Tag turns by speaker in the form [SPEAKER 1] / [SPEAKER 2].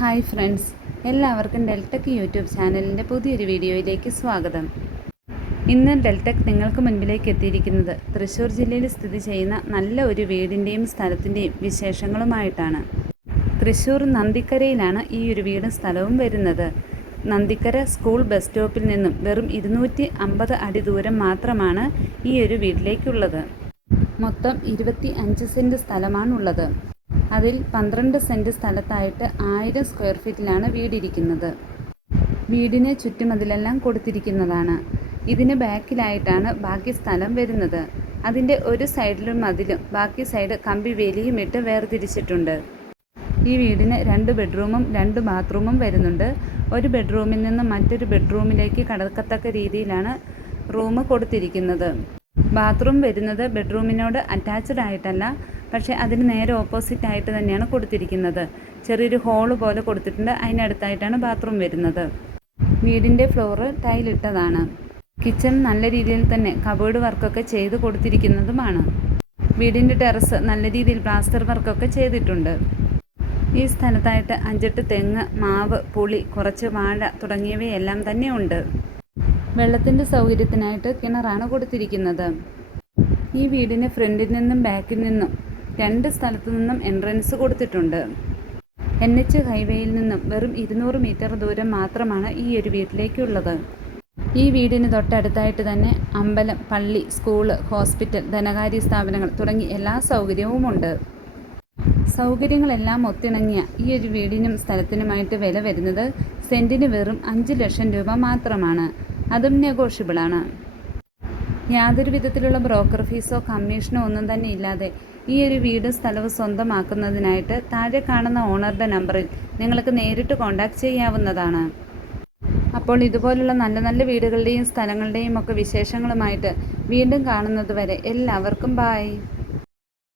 [SPEAKER 1] Hi friends എല്ലാവർക്കും Deltech YouTube ചാനലിന്റെ പുതിയൊരു വീഡിയോയിലേക്ക് സ്വാഗതം. ഇന്ന് ഡെൽടെക് നിങ്ങൾക്ക് മുൻപിലേക്ക് എത്തിയിരിക്കുന്നത് തൃശ്ശൂർ ജില്ലയിൽ സ്ഥിതി ചെയ്യുന്ന നല്ല ഒരു വീടിന്റെയും സ്ഥലത്തിന്റെയും വിശേഷങ്ങളുമായിട്ടാണ്. തൃശ്ശൂർ നന്ദിക്കരയിലാണ് ഈ ഒരു വീടും സ്ഥലവും വരുന്നത്. നന്ദിക്കര സ്കൂൾ ബസ് സ്റ്റോപ്പിൽ നിന്നും വെറും ഇരുന്നൂറ്റി അമ്പത് അടി ദൂരം മാത്രമാണ് ഈ ഒരു വീട്ടിലേക്കുള്ളത്. മൊത്തം ഇരുപത്തി അഞ്ച് സെന്റ് സ്ഥലമാണുള്ളത്. അതിൽ പന്ത്രണ്ട് സെന്റ് സ്ഥലത്തായിട്ട് ആയിരം സ്ക്വയർ ഫീറ്റിലാണ് വീടിരിക്കുന്നത്. വീടിന് ചുറ്റുമതിലെല്ലാം കൊടുത്തിരിക്കുന്നതാണ്. ഇതിന് ബാക്കിലായിട്ടാണ് ബാക്കി സ്ഥലം വരുന്നത്. അതിന്റെ ഒരു സൈഡിലും മതിലും ബാക്കി സൈഡ് കമ്പി വേലിയും ഇട്ട് വേർതിരിച്ചിട്ടുണ്ട്. ഈ വീടിന് രണ്ട് ബെഡ്റൂമും രണ്ട് ബാത്റൂമും വരുന്നുണ്ട്. ഒരു ബെഡ്റൂമിൽ നിന്ന് മറ്റൊരു ബെഡ്റൂമിലേക്ക് കടക്കത്തക്ക രീതിയിലാണ് റൂം കൊടുത്തിരിക്കുന്നത്. ബാത്റൂം വരുന്നത് ബെഡ്റൂമിനോട് അറ്റാച്ച്ഡ് ആയിട്ടല്ല പക്ഷേ അതിന് നേരെ ഓപ്പോസിറ്റ് ആയിട്ട് തന്നെയാണ് കൊടുത്തിരിക്കുന്നത്. ചെറിയൊരു ഹോൾ പോലെ കൊടുത്തിട്ടുണ്ട്. അതിനടുത്തായിട്ടാണ് ബാത്റൂം വരുന്നത്. വീടിന്റെ ഫ്ലോറ് ടൈലിട്ടതാണ് കിച്ചൺ നല്ല രീതിയിൽ തന്നെ കബേർഡ് വർക്കൊക്കെ ചെയ്ത് കൊടുത്തിരിക്കുന്നതുമാണ്. വീടിന്റെ ടെറസ് നല്ല രീതിയിൽ പ്ലാസ്റ്റർ വർക്കൊക്കെ ചെയ്തിട്ടുണ്ട്. ഈ സ്ഥലത്തായിട്ട് അഞ്ചെട്ട് തെങ്ങ് മാവ് പുളി കുറച്ച് വാഴ തുടങ്ങിയവയെല്ലാം തന്നെ ഉണ്ട്. വെള്ളത്തിന്റെ സൗകര്യത്തിനായിട്ട് കിണറാണ് കൊടുത്തിരിക്കുന്നത്. ഈ വീടിന് ഫ്രണ്ടിൽ നിന്നും ബാക്കിൽ നിന്നും രണ്ട് സ്ഥലത്തു നിന്നും എൻട്രൻസ് കൊടുത്തിട്ടുണ്ട്. എൻ എച്ച് ഹൈവേയിൽ നിന്നും വെറും ഇരുന്നൂറ് മീറ്റർ ദൂരം മാത്രമാണ് ഈ ഒരു വീട്ടിലേക്കുള്ളത്. ഈ വീടിന് തൊട്ടടുത്തായിട്ട് തന്നെ അമ്പലം പള്ളി സ്കൂൾ ഹോസ്പിറ്റൽ ധനകാര്യ സ്ഥാപനങ്ങൾ തുടങ്ങി എല്ലാ സൗകര്യവുമുണ്ട്. സൗകര്യങ്ങളെല്ലാം ഒത്തിണങ്ങിയ ഈ ഒരു വീടിനും സ്ഥലത്തിനുമായിട്ട് വില വരുന്നത് സെന്റിന് വെറും അഞ്ച് ലക്ഷം രൂപ മാത്രമാണ്. അതും നെഗോഷ്യബിളാണ് യാതൊരു വിധത്തിലുള്ള ബ്രോക്കർ ഫീസോ കമ്മീഷനോ ഒന്നും തന്നെ ഇല്ലാതെ ഈ ഒരു വീടും സ്ഥലവും സ്വന്തമാക്കുന്നതിനായിട്ട് താഴെ കാണുന്ന ഓണറുടെ നമ്പറിൽ നിങ്ങൾക്ക് നേരിട്ട് കോൺടാക്റ്റ് ചെയ്യാവുന്നതാണ്. അപ്പോൾ ഇതുപോലുള്ള നല്ല നല്ല വീടുകളുടെയും സ്ഥലങ്ങളുടെയും ഒക്കെ വിശേഷങ്ങളുമായിട്ട് വീണ്ടും കാണുന്നത് വരെ എല്ലാവർക്കും ബായ്